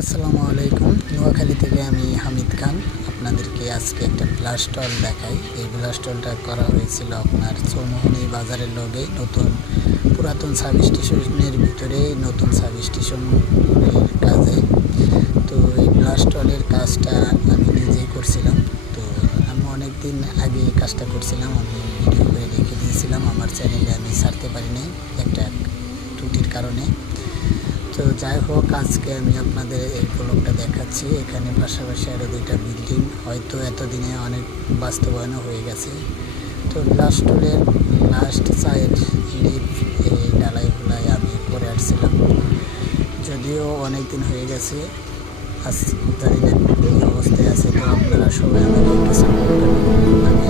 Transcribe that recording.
আসসালামু আলাইকুম। নোয়াখালী থেকে আমি হামিদ খান আপনাদেরকে আজকে একটা ফ্ল্যাশ স্টল দেখাই। এই ফ্ল্যাশ স্টলটা করা হয়েছিল আপনার চৌমোহনী বাজারের লগে নতুন পুরাতন সাব স্টেশনের ভিতরে নতুন সাব স্টেশনের কাজে। তো এই ফ্ল্যাশ স্টলের কাজটা আমি নিজেই করছিলাম। তো আমি অনেক দিন আগে এই কাজটা করছিলাম, আমি ভিডিও করে রেখে দিয়েছিলাম আমার চ্যানেলে, আমি ছাড়তে পারিনি একটা ত্রুটির কারণে। তো যাই হোক, আজকে আমি আপনাদের এই ব্লগটা দেখাচ্ছি। এখানে পাশাপাশি আরও দুইটা বিল্ডিং হয়তো এতদিনে অনেক বাস্তবায়নও হয়ে গেছে। তো লাস্টের লাস্ট সাইড লিপ এই ডালাইগুলাই আমি করে আসছিলাম, যদিও অনেক দিন হয়ে গেছে। আজ জানি না এই অবস্থায় আছে। তো আপনারা সবাই আমাকে একটু সাপোর্ট করবেন। আমি